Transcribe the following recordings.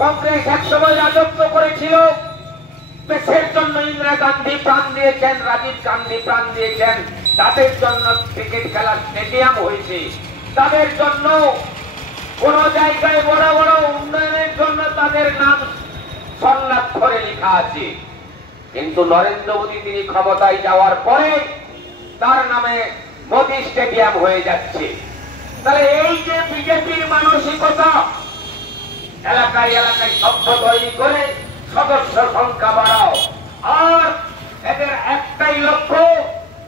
কংগ্রেস একসময় রাজত্ব করেছিল, দেশের জন্য ইন্দিরা গান্ধী প্রাণ দিয়েছেন, রাজীব গান্ধী প্রাণ দিয়েছেন, তাদের জন্য ক্রিকেট খেলার স্টেডিয়াম হয়েছে, তাদের জন্য কোন জায়গায় বড় বড় উন্নয়নের জন্য তাদের নাম স্বর্ণাক্ষরে লেখা আছে। কিন্তু নরেন্দ্র মোদী তিনি ক্ষমতায় যাওয়ার পরে তার নামে মোদী স্টেডিয়াম হয়ে যাচ্ছে। তাহলে এই যে বিজেপির মানসিকতা, এলাকায় এলাকায় শব্দ তৈরি করে সদস্য সংখ্যা বাড়াও, আর এদের একটাই লক্ষ্য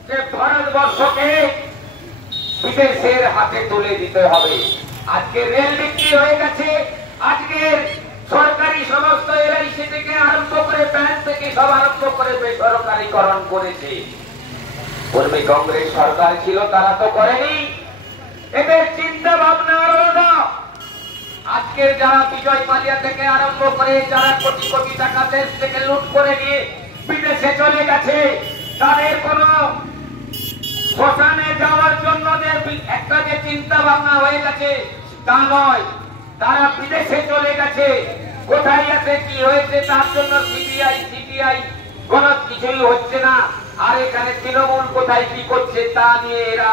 যে ভারতবর্ষকে বিদেশের হাতে তুলে দিতে হবে। আজকে রেল বিক্রি হয়ে গেছে, আজকের সরকারি সমস্ত এলআইসি থেকে আরম্ভ করে ব্যাংক থেকে সব আরম্ভ করে বেসরকারীকরণ করেছে। পূর্বে কংগ্রেস সরকার ছিল, তারা তো করেনি। এদের চিন্তা ভাবনা আলাদা। আজকের যারা বিজয় মালিয়া থেকে আরম্ভ করে যারা কোটি কোটি টাকা দেশ থেকে লুট করে নিয়ে বিদেশে চলে গেছে, তাদের কোন শ্মশানে যাওয়ার জন্য যে একটা যে চিন্তা ভাবনা হয়ে গেছে তা নয়। তারা বিদেশে চলে গেছে, কোথায় আছে কি হয়েছে তার জন্য সিবিআই কোন কিছুই হচ্ছে না। আর এখানে তৃণমূল কোথায় কি করছে তা নিয়ে এরা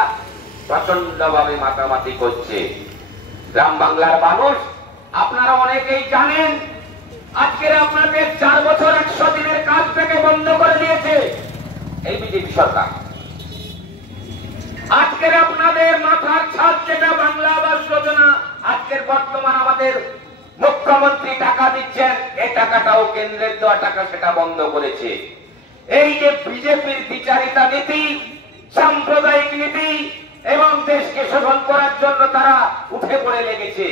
প্রচন্ড ভাবে মাতামাতি করছে। গ্রাম বাংলার মানুষ আপনারা অনেকেই জানেন, আজকের আপনাদের 4 বছর 100 দিনের কাজ থেকে বন্ধ করে দিয়েছে এই বিজেপি সরকার। আজকের আপনাদের মাথার ছাদ যেটা বাংলা আবাস যোজনা, আজকের বর্তমান আমাদের মুখ্যমন্ত্রী টাকা দিচ্ছেন, এই টাকাটাও কেন্দ্রের দেওয়া টাকা সেটা বন্ধ করেছে। এই যে বিজেপির বিচারিতা নীতি, সাম্প্রদায়িক নীতি এবং দেশকে শোষণ করার জন্য তারা উঠে পড়ে লেগেছে,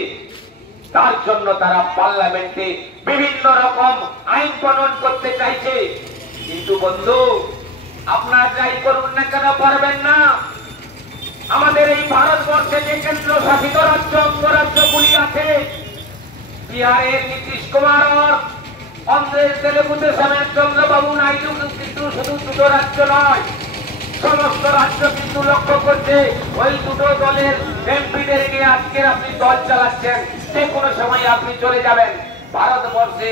তার জন্য তারা পার্লামেন্টে বিভিন্ন রকম আইন প্রণয়ন করতে চাইছে। কিন্তু বন্ধু, আপনারা যাই করুন না কেন পারবেন না। আমাদের এই ভারতবর্ষে যে কেন্দ্র শাসিত রাজ্য অঙ্গরাজ্যগুলি আছে, বিহারের নীতিশ কুমার, অন্ধ্রের তেলেগু দেশমের চন্দ্রবাবু নাইডু কিন্তু শুধু দুটো রাজ্য নয়, সমস্ত রাজ্য কিন্তু লক্ষ্য করছে ওই দুটো দলের এমপিদের নিয়ে আজকের আপনি দল চালাচ্ছেন, যে কোনো সময় আপনি চলে যাবেন। ভারতবর্ষে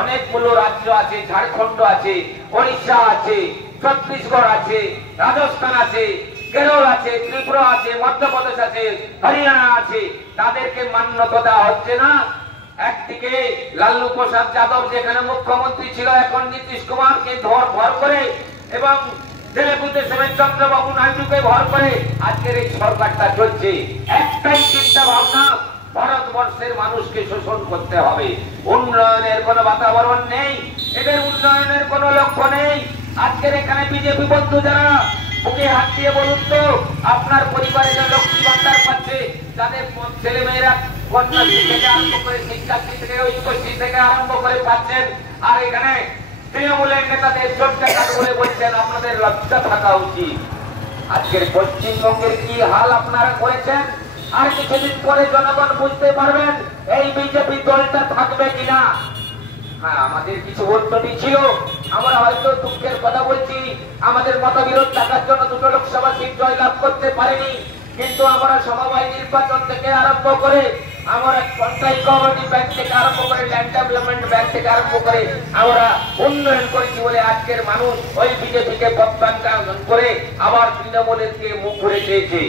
অনেকগুলো রাজ্য আছে, ঝাড়খণ্ড আছে, ওড়িশা আছে, ছত্তিশগড় আছে, রাজস্থান আছে, কেরল আছে, ত্রিপুরা আছে, মধ্যপ্রদেশ আছে, হরিয়ানা আছে, তাদেরকে মান্যতা দেওয়া হচ্ছে না। একদিকে লালু প্রসাদ যাদব যেখানে মুখ্যমন্ত্রী ছিল, এখন নীতিশ কুমারকে ভর করে এবং তেলেগু দেশের চন্দ্রবাবু নাইডুকে ভর করে আজকের এই সরকারটা চলছে। একটাই চিন্তা ভাবনা, ভারতবর্ষের মানুষকে শোষণ করতে হবে। উন্নয়নের কোন বাতাবরণ নেই, এদের উন্নয়নের কোন লক্ষ্য নেই। আজকের এখানে বিজেপি বন্ধু যারা বুকে হাত দিয়ে বলুন তো, আপনার পরিবারে যে লক্ষ্মী ভান্ডার পাচ্ছে, যাদের ছেলে মেয়েরা কন্যাশ্রী থেকে আরম্ভ করে শিক্ষাশ্রী থেকে ঐক্যশ্রী থেকে আরম্ভ করে পাচ্ছেন, আর এখানে তৃণমূলের নেতাদের চোট টাকা বলে বলছেন, আপনাদের লজ্জা থাকা উচিত। আজকের পশ্চিমবঙ্গের কি হাল আপনারা করেছেন, আর কিছুদিন পরে জনগণ বুঝতে পারবেন এই বিজেপি দলটা থাকবে কিনা। হ্যাঁ, আমাদের কিছু উন্নতি ছিল, আমরা হয়তো দুঃখের কথা বলছি, আমাদের মতবিরোধ থাকার জন্য দুটো লোকসভা সিট জয়লাভ করতে পারিনি, কিন্তু আমরা সমবায় নির্বাচন থেকে আরম্ভ করে, আমরা পঞ্চায়েত কোঅপারেটিভ ব্যাংক থেকে আরম্ভ করে, ল্যান্ড ডেভেলপমেন্ট ব্যাংক থেকে আরম্ভ করে আমরা উন্নয়ন করেছি বলে আজকের মানুষ ওই বিজেপিকে প্রত্যাখ্যান করে আবার তৃণমূলের দিকে মুখ ঘুরে চেয়েছে।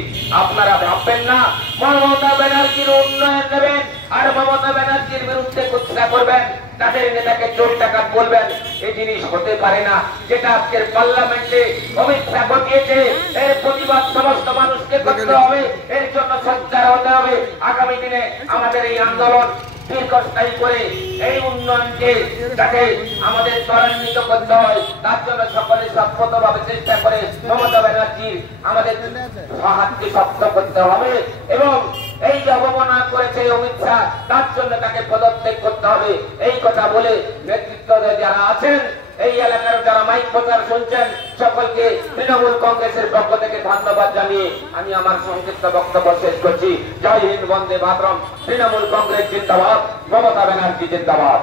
আপনারা ভাববেন না মমতা ব্যানার্জির উন্নয়ন নেবেন আর মমতা ব্যানার্জির বিরুদ্ধে কুৎসা করবেন, তাদের নেতাকে চোর ডাকাত বলবেন, এই জিনিস হতে পারে না। যেটা আজকের পার্লামেন্টে অমিত শাহ ঘটিয়েছে, এর প্রতিবাদ সমস্ত মানুষকে করতে হবে, এর জন্য সোচ্চার হতে হবে। আগামী দিনে আমাদের এই আন্দোলন দীর্ঘস্থায়ী করে এই উন্নয়নকে যাতে আমাদের ত্বরান্বিত করতে হয়, তার জন্য সকলে সৎপথভাবে চেষ্টা করে মমতা ব্যানার্জির আমাদের হাতকে শক্ত করতে হবে এবং এই যে অবমাননা করেছে অমিত শাহ, তার জন্য তাকে পদত্যাগ করতে হবে। এই কথা বলে নেতৃত্ব যারা আছেন, এই এলাকার যারা মাইক প্রচার শুনছেন, সকলকে তৃণমূল কংগ্রেসের পক্ষ থেকে ধন্যবাদ জানিয়ে আমি আমার সংক্ষিপ্ত বক্তব্য শেষ করছি। জয় হিন্দ, বন্দে মাতরম। তৃণমূল কংগ্রেস জিন্দাবাদ, মমতা ব্যানার্জি জিন্দাবাদ।